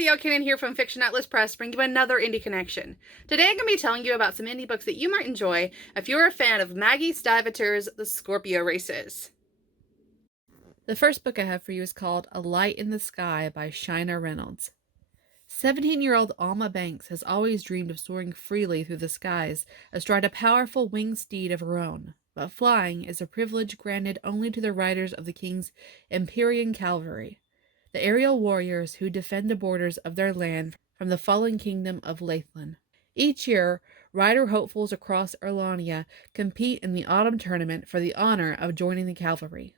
Theo Kinnan here from Fiction Atlas Press, bringing you another indie connection. Today I'm going to be telling you about some indie books that you might enjoy if you're a fan of Maggie Stivator's The Scorpio Races. The first book I have for you is called A Light in the Sky by Shiner Reynolds. 17-year-old Alma Banks has always dreamed of soaring freely through the skies astride a powerful winged steed of her own, but flying is a privilege granted only to the riders of the king's Empyrean cavalry, the aerial warriors who defend the borders of their land from the fallen kingdom of Lathlan. Each year, rider hopefuls across Erlania compete in the autumn tournament for the honor of joining the cavalry.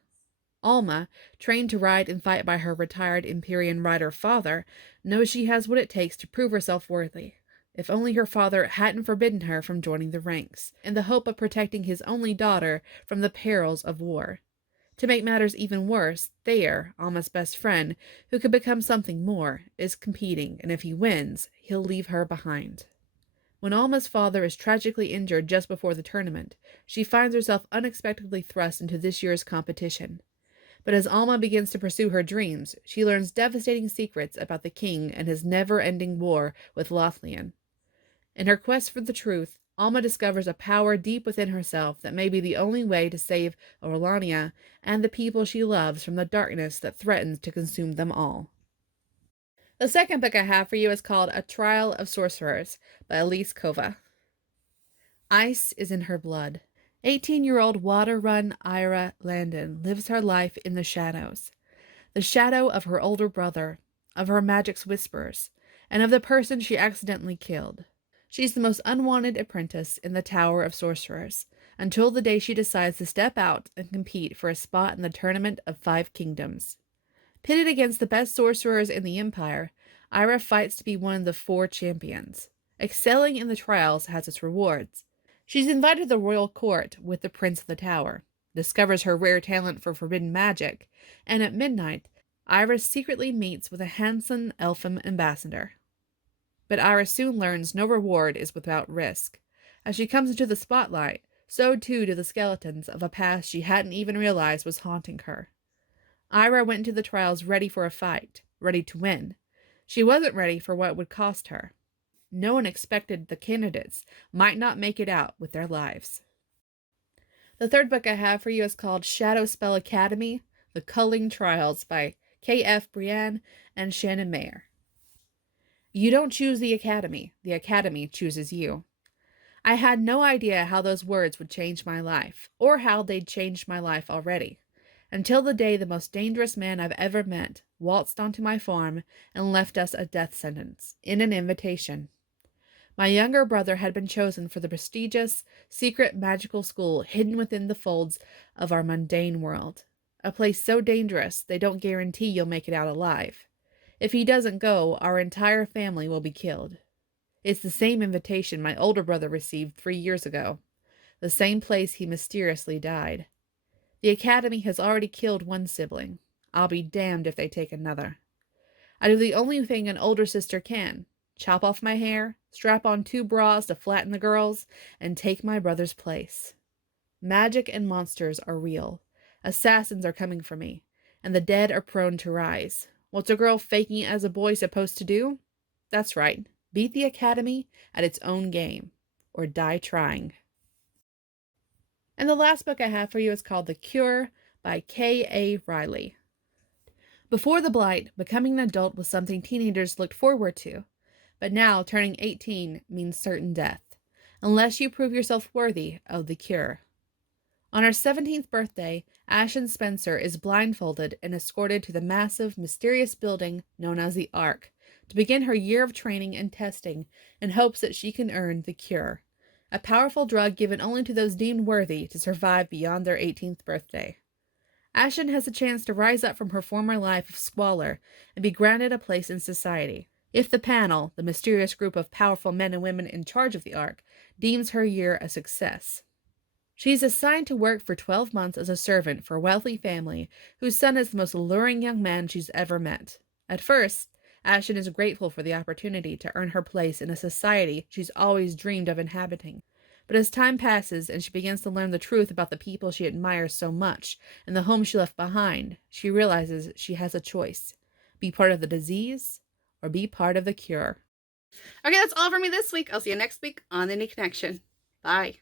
Alma, trained to ride and fight by her retired Empyrean rider father, knows she has what it takes to prove herself worthy. If only her father hadn't forbidden her from joining the ranks, in the hope of protecting his only daughter from the perils of war. To make matters even worse, Thayer, Alma's best friend, who could become something more, is competing, and if he wins, he'll leave her behind. When Alma's father is tragically injured just before the tournament, she finds herself unexpectedly thrust into this year's competition. But as Alma begins to pursue her dreams, she learns devastating secrets about the king and his never-ending war with Lothlien. In her quest for the truth, Alma discovers a power deep within herself that may be the only way to save Orlania and the people she loves from the darkness that threatens to consume them all. The second book I have for you is called A Trial of Sorcerers by Elise Kova. Ice is in her blood. 18-year-old water-run Ira Landon lives her life in the shadows. The shadow of her older brother, of her magic's whispers, and of the person she accidentally killed. She's the most unwanted apprentice in the Tower of Sorcerers, until the day she decides to step out and compete for a spot in the Tournament of Five Kingdoms. Pitted against the best sorcerers in the Empire, Ira fights to be one of the 4 champions. Excelling in the trials has its rewards. She's invited to the royal court with the Prince of the Tower, discovers her rare talent for forbidden magic, and at midnight, Ira secretly meets with a handsome elfin ambassador. But Ira soon learns no reward is without risk. As she comes into the spotlight, so too do the skeletons of a past she hadn't even realized was haunting her. Ira went into the trials ready for a fight, ready to win. She wasn't ready for what it would cost her. No one expected the candidates might not make it out with their lives. The third book I have for you is called Shadow Spell Academy, The Culling Trials by K.F. Brienne and Shannon Mayer. You don't choose the academy chooses you. I had no idea how those words would change my life, or how they'd changed my life already, until the day the most dangerous man I've ever met waltzed onto my farm and left us a death sentence, in an invitation. My younger brother had been chosen for the prestigious, secret magical school hidden within the folds of our mundane world, a place so dangerous they don't guarantee you'll make it out alive. If he doesn't go, our entire family will be killed. It's the same invitation my older brother received 3 years ago, the same place he mysteriously died. The academy has already killed one sibling. I'll be damned if they take another. I do the only thing an older sister can: chop off my hair, strap on 2 bras to flatten the girls, and take my brother's place. Magic and monsters are real. Assassins are coming for me, and the dead are prone to rise. What's a girl faking it as a boy supposed to do? That's right, beat the academy at its own game, or die trying. And the last book I have for you is called The Cure by K.A. Riley. Before the Blight, becoming an adult was something teenagers looked forward to, but now turning 18 means certain death, unless you prove yourself worthy of the cure. On her 17th birthday, Ashen Spencer is blindfolded and escorted to the massive, mysterious building known as the Ark to begin her year of training and testing in hopes that she can earn the cure, a powerful drug given only to those deemed worthy to survive beyond their 18th birthday. Ashen has a chance to rise up from her former life of squalor and be granted a place in society, if the panel, the mysterious group of powerful men and women in charge of the Ark, deems her year a success. She's assigned to work for 12 months as a servant for a wealthy family whose son is the most alluring young man she's ever met. At first, Ashen is grateful for the opportunity to earn her place in a society she's always dreamed of inhabiting. But as time passes and she begins to learn the truth about the people she admires so much and the home she left behind, she realizes she has a choice: be part of the disease or be part of the cure. Okay, that's all for me this week. I'll see you next week on the Indie Connection. Bye.